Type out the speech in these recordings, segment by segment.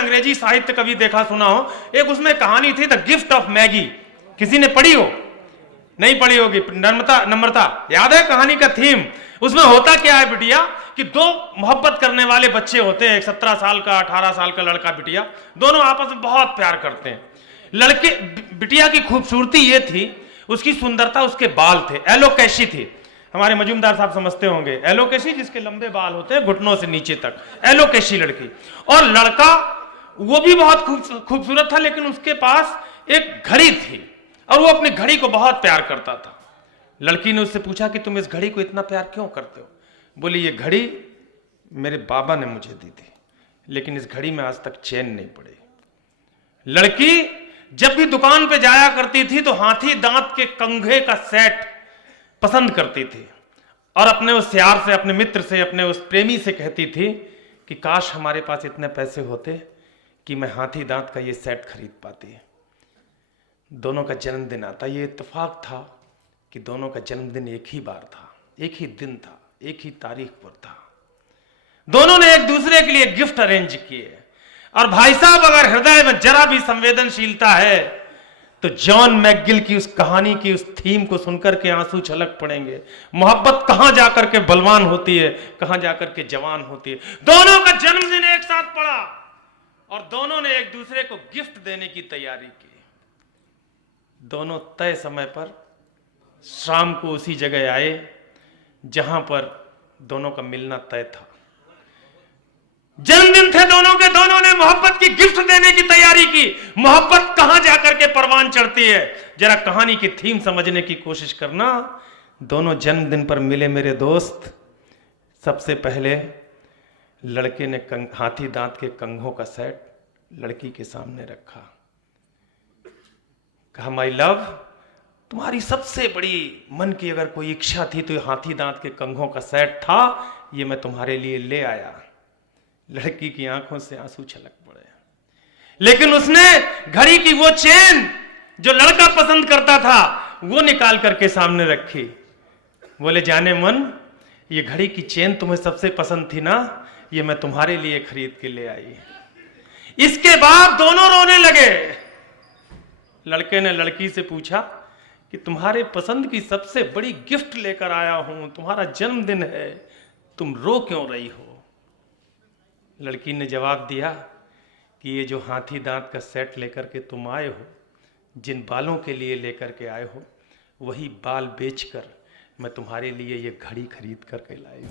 अंग्रेजी साहित्य कभी देखा सुना हो, एक उसमें कहानी थी द गिफ्ट ऑफ मैगी। किसी ने पढ़ी हो? नहीं पढ़ी होगी। नम्रता याद है कहानी का थीम? उसमें होता क्या है बिटिया कि दो मोहब्बत करने वाले बच्चे होते हैं, एक 17 साल का 18 साल का लड़का बिटिया, दोनों आपस में बहुत प्यार करते हैं। लड़के बिटिया की खूबसूरती ये थी, उसकी सुंदरता उसके बाल थे, एलोकेशी थी। हमारे मजूमदार साहब समझते होंगे एलोकेशी, जिसके लंबे बाल होते हैं घुटनों से नीचे तक, एलोकेशी लड़की। और लड़का वो भी बहुत खूबसूरत था, लेकिन उसके पास एक घड़ी थी और वो अपनी घड़ी को बहुत प्यार करता था। लड़की ने उससे पूछा कि तुम इस घड़ी को इतना प्यार क्यों करते हो? बोली ये घड़ी मेरे बाबा ने मुझे दी थी, लेकिन इस घड़ी में आज तक चैन नहीं पड़ी। लड़की जब भी दुकान पे जाया करती थी तो हाथी दांत के कंघे का सेट पसंद करती थी और अपने उस यार से, अपने मित्र से, अपने उस प्रेमी से कहती थी कि काश हमारे पास इतने पैसे होते कि मैं हाथी दांत का ये सेट खरीद पाती। दोनों का जन्मदिन आता। ये इत्तेफाक था कि दोनों का जन्मदिन एक ही बार था, एक ही दिन था, एक ही तारीख पर था। दोनों ने एक दूसरे के लिए गिफ्ट अरेंज किए। और भाई साहब, अगर हृदय में जरा भी संवेदनशीलता है तो जॉन मैकगिल की उस कहानी की उस थीम को सुनकर के आंसू छलक पड़ेंगे। मोहब्बत कहां जाकर के बलवान होती है, कहां जाकर के जवान होती है। दोनों का जन्मदिन एक साथ पड़ा और दोनों ने एक दूसरे को गिफ्ट देने की तैयारी की। दोनों तय समय पर शाम को उसी जगह आए जहां पर दोनों का मिलना तय था। जन्मदिन थे दोनों के, दोनों ने मोहब्बत की गिफ्ट देने की तैयारी की। मोहब्बत कहां जाकर के परवान चढ़ती है, जरा कहानी की थीम समझने की कोशिश करना। दोनों जन्मदिन पर मिले मेरे दोस्त। सबसे पहले लड़के ने हाथी दांत के कंघों का सेट लड़की के सामने रखा। कहा माय लव, तुम्हारी सबसे बड़ी मन की अगर कोई इच्छा थी तो ये हाथी दांत के कंघों का सेट था, ये मैं तुम्हारे लिए ले आया। लड़की की आंखों से आंसू छलक पड़े, लेकिन उसने घड़ी की वो चेन जो लड़का पसंद करता था वो निकाल करके सामने रखी। बोले जाने मन, ये घड़ी की चेन तुम्हें सबसे पसंद थी ना, ये मैं तुम्हारे लिए खरीद के ले आई। इसके बाद दोनों रोने लगे। लड़के ने लड़की से पूछा कि तुम्हारे पसंद की सबसे बड़ी गिफ्ट लेकर आया हूं, तुम्हारा जन्मदिन है, तुम रो क्यों रही हो? लड़की ने जवाब दिया कि ये जो हाथी दांत का सेट लेकर के तुम आए हो, जिन बालों के लिए लेकर के आए हो, वही बाल बेचकर मैं तुम्हारे लिए ये घड़ी खरीद करके लाई हूं।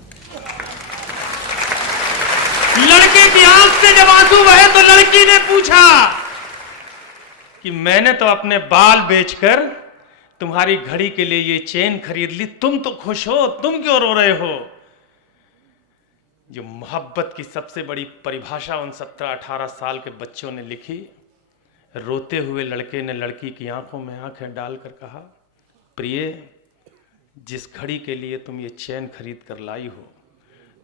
लड़के की आंख से जब आंसू बहे तो लड़की ने पूछा कि मैंने तो अपने बाल बेचकर तुम्हारी घड़ी के लिए ये चेन खरीद ली, तुम तो खुश हो, तुम क्यों रो रहे हो? जो मोहब्बत की सबसे बड़ी परिभाषा उन 17-18 साल के बच्चों ने लिखी। रोते हुए लड़के ने लड़की की आंखों में आंखें डालकर कहा, प्रिय, जिस घड़ी के लिए तुम ये चैन खरीद कर लाई हो,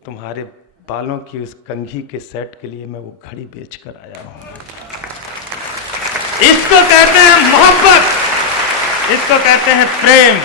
तुम्हारे बालों की उस कंघी के सेट के लिए मैं वो घड़ी बेच कर आया हूं। इसको कहते हैं मोहब्बत, इसको कहते हैं प्रेम।